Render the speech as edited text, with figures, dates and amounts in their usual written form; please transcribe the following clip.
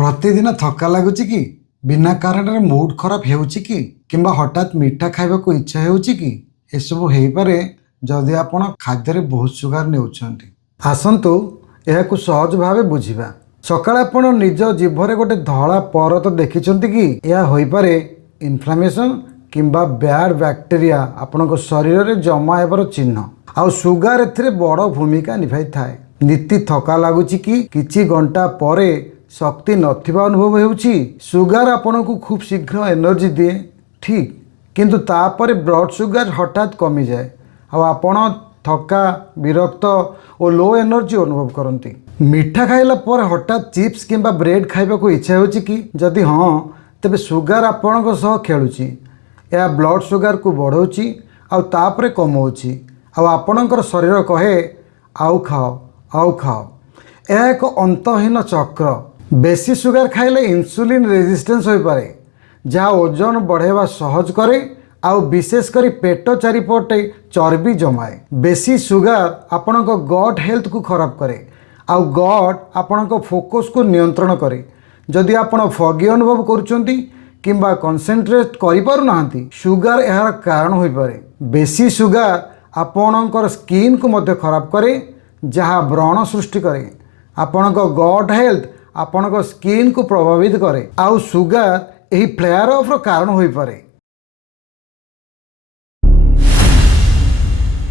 प्रतिदिन थका लगुच कि बिना कारण मूड खराब होउची कि किंबा हठात मीठा खाइबाकू इच्छा होउची कि एसबू हो पारे जदि आपण खाद्य बहुत सुगार नेउछंती। आसंतु एहाकू सहज भावे बुझिबा। सकाळे आपण निज जीभरे गोटे धला परत देखिछंती कि यह होई पारे इन्फ्लामेशन किंबा बैड बैक्टेरिया आपणक शरीर में जमा हेबार चिन्ह। आउ सुगार एथिरे बड़ भूमिका निभाई थाए। नीति थका लगुच कि किछि घंटा परे शक्ति नथिबा अनुभव हेउछि। सुगार आपनकू खूब शीघ्र एनर्जी दिए ठीक, किंतु तापरे ब्लड सुगार हठात कमी जाए आ आपण थका विरक्त और लो एनर्जी अनुभव करती। मीठा खाइला पर हठात चिप्स किंबा ब्रेड खाइबाकू इच्छा होछि कि जदि हाँ तेबे सुगार आपणक सह खेलुछि। यह ब्लड सुगार को बढ़ाऊँच आउ तापरे कमाऊँच आउ आपणकर शरीर कहे आउ खाओ आउ खाओ। यह एक अंतहीन चक्र। बेसी सुगार खाइले इंसुलिन रेजिस्टेंस हो पारे जहाँ ओजन बढ़ेवा सहज करे आउ विशेषकर पेट चारिपटे चर्बी जमाए। बेसी सुगार आपणक गट हेल्थ को खराब करे आउ गट आपणक फोकस को नियंत्रण करे। जदि आपण फगी अनुभव करुछंती किंबा कंसंट्रेट करि पारु नाहंती सुगार यार कारण होई पारे। बेसी सुगार आपणकर स्किन को मध्य खराब करे जहाँ व्रण सृष्टि करे। आपणक गट हेल्थ आपणक स्किन को प्रभावित करे आउ सुगार एही फ्लेयर ऑफ कारण होई पारे।